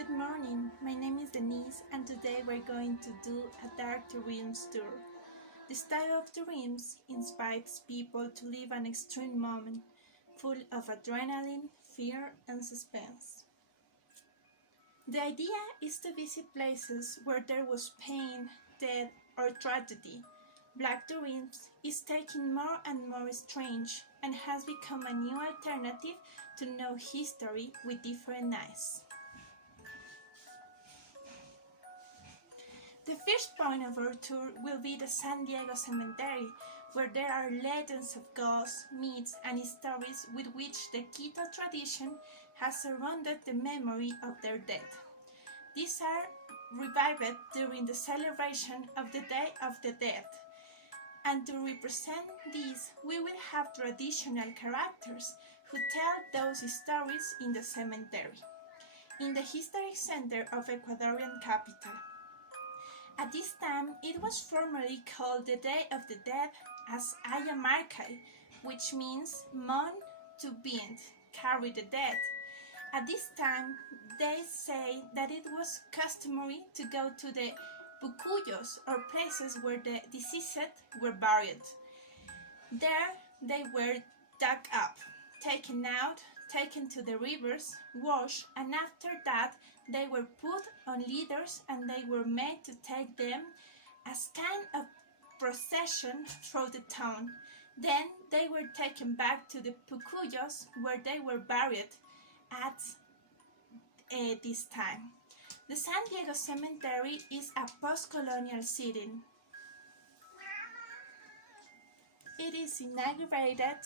Good morning, my name is Denise and today we're going to do a Dark Dreams tour. The style of dreams inspires people to live an extreme moment full of adrenaline, fear and suspense. The idea is to visit places where there was pain, death or tragedy. Black Dreams is taking more and more strange and has become a new alternative to know history with different eyes. The first point of our tour will be the San Diego Cemetery, where there are legends of ghosts, myths, and stories with which the Quito tradition has surrounded the memory of their dead. These are revived during the celebration of the Day of the Dead, and to represent this, we will have traditional characters who tell those stories in the cemetery, in the historic center of Ecuadorian capital. At this time, it was formerly called the Day of the Dead as Ayamarcay, which means mourn to bind, carry the dead. At this time, they say that it was customary to go to the pucuyos, or places where the deceased were buried. There they were dug up, taken out, taken to the rivers, washed, and after that they were put on litters and they were made to take them as kind of procession through the town. Then they were taken back to the pucuyos where they were buried at this time. The San Diego Cemetery is a post-colonial setting. It is inaugurated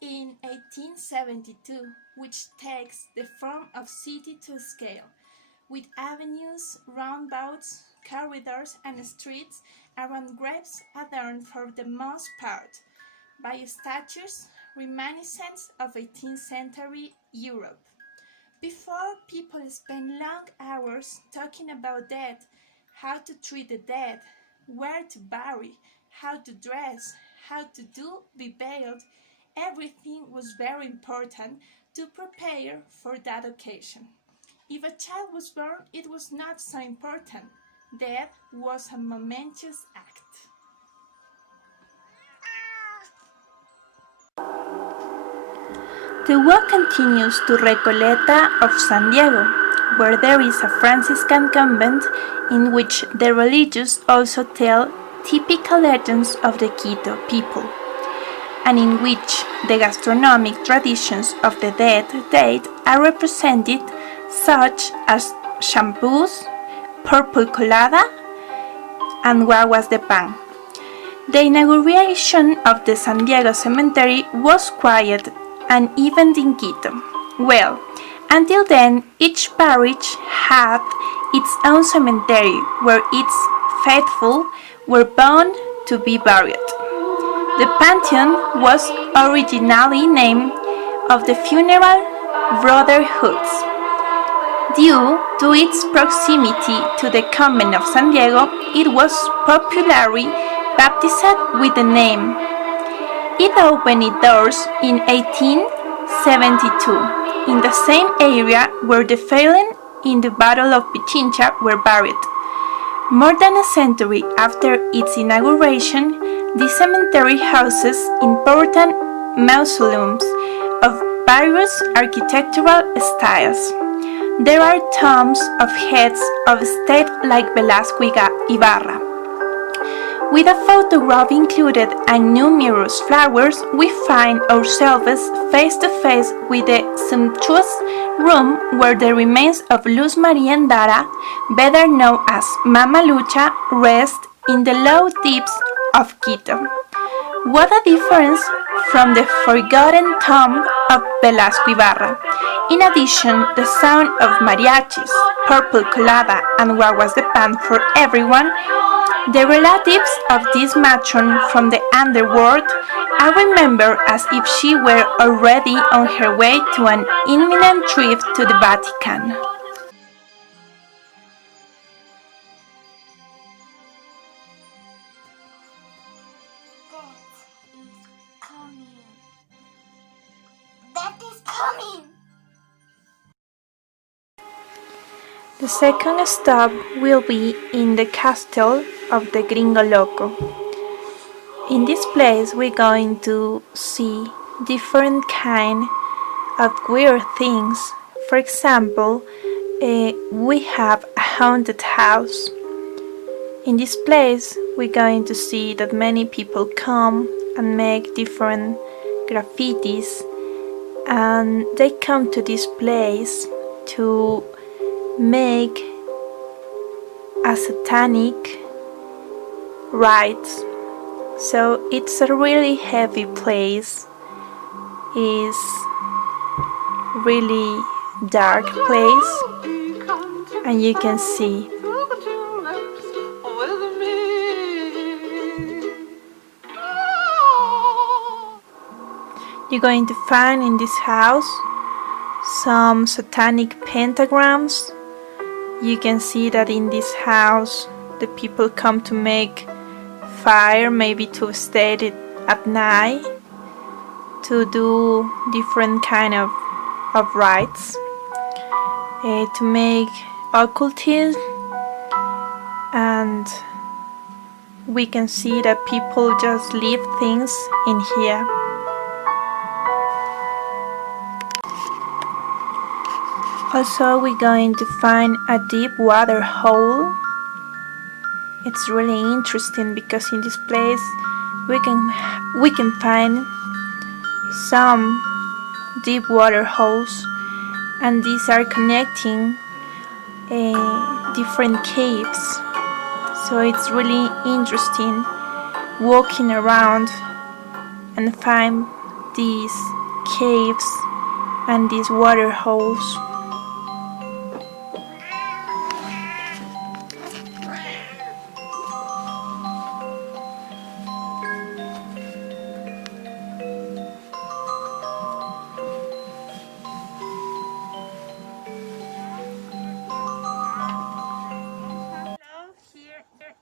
in 1872, which takes the form of city to scale, with avenues, roundabouts, corridors, and streets around graves adorned for the most part by statues reminiscent of 18th century Europe. Before, people spent long hours talking about death, how to treat the dead, where to bury, how to dress, how to be veiled. Everything was very important to prepare for that occasion. If a child was born, it was not so important. Death was a momentous act. The walk continues to Recoleta of San Diego, where there is a Franciscan convent in which the religious also tell typical legends of the Quito people, and in which the gastronomic traditions of the dead date are represented, such as shampoos, purple colada, and guaguas de pan. The inauguration of the San Diego Cemetery was quiet and even in Quito. Well, until then, each parish had its own cemetery where its faithful were bound to be buried. The Pantheon was originally named of the Funeral Brotherhoods. Due to its proximity to the convent of San Diego, it was popularly baptized with the name. It opened its doors in 1872, in the same area where the fallen in the Battle of Pichincha were buried. More than a century after its inauguration, the cemetery houses important mausoleums of various architectural styles. There are tombs of heads of state like Velasco Ibarra. With a photograph included and numerous flowers, we find ourselves face to face with the sumptuous room where the remains of Luz Maria Endara, better known as Mama Lucha, rest in the low deeps of Quito. What a difference from the forgotten tomb of Velasco Ibarra. In addition, the sound of mariachis, purple colada, and guaguas de pan for everyone, the relatives of this matron from the underworld are remembered as if she were already on her way to an imminent trip to the Vatican. The second stop will be in the castle of the Gringo Loco. In this place we're going to see different kind of weird things. For example, we have a haunted house. In this place we're going to see that many people come and make different graffitis, and they come to this place to make a satanic rites. So it's a really heavy place. It's really dark place, and you can see you're going to find in this house some satanic pentagrams. You can see that in this house the people come to make fire, maybe to stay it at night, to do different kind of rites, to make occultism, and we can see that people just leave things in here. Also, we're going to find a deep water hole. It's really interesting because in this place we can find some deep water holes, and these are connecting different caves. So it's really interesting walking around and find these caves and these water holes.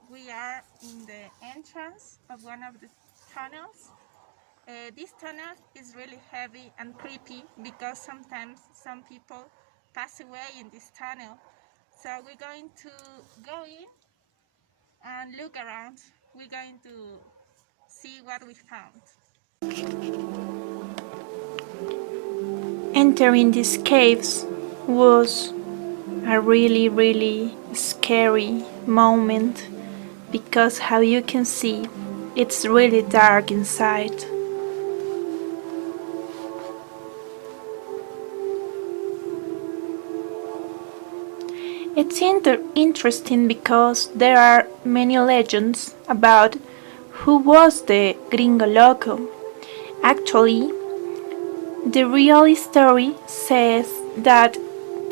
We are in the entrance of one of the tunnels. This tunnel is really heavy and creepy because sometimes some people pass away in this tunnel. So we're going to go in and look around. We're going to see what we found. Entering these caves was a really scary moment, because how you can see, it's really dark inside. It's interesting because there are many legends about who was the Gringo Loco. Actually, the real story says that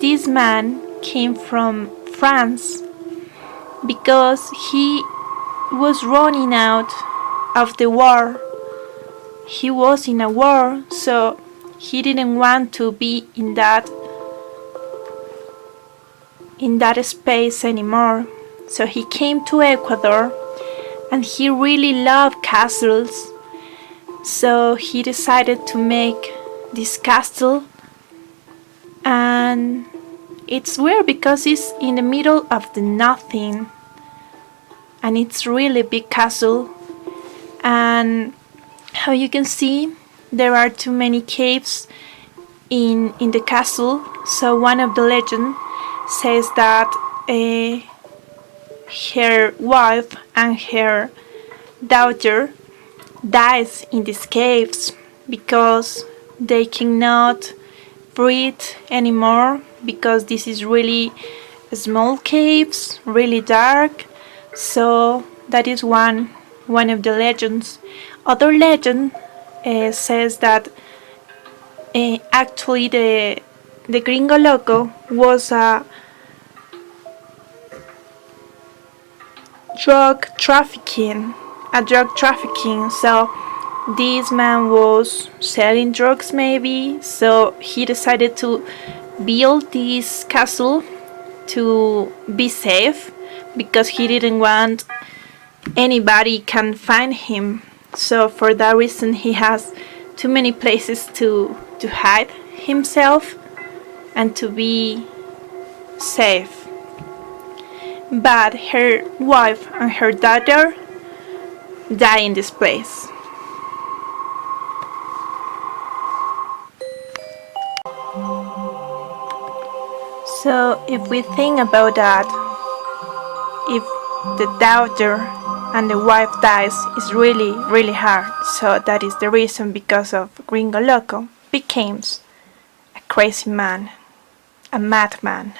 this man came from France because he was running out of the war. He was in a war, so he didn't want to be in that space anymore. So he came to Ecuador, and he really loved castles. So he decided to make this castle, and it's weird because it's in the middle of the nothing, and it's really big castle. And how you can see, there are too many caves in the castle. So one of the legends says that her wife and her daughter dies in these caves because they cannot breathe anymore, because this is really small caves, really dark. So that is one of the legends. Other legend says that actually the Gringo Loco was a drug trafficking. So this man was selling drugs maybe, so he decided to build this castle to be safe, because he didn't want anybody can find him. So for that reason he has too many places to hide himself and to be safe. but her wife and her daughter die in this place. So if we think about that, if the daughter and the wife dies, it's really hard. So that is the reason because of Gringo Loco becomes a crazy man, a madman.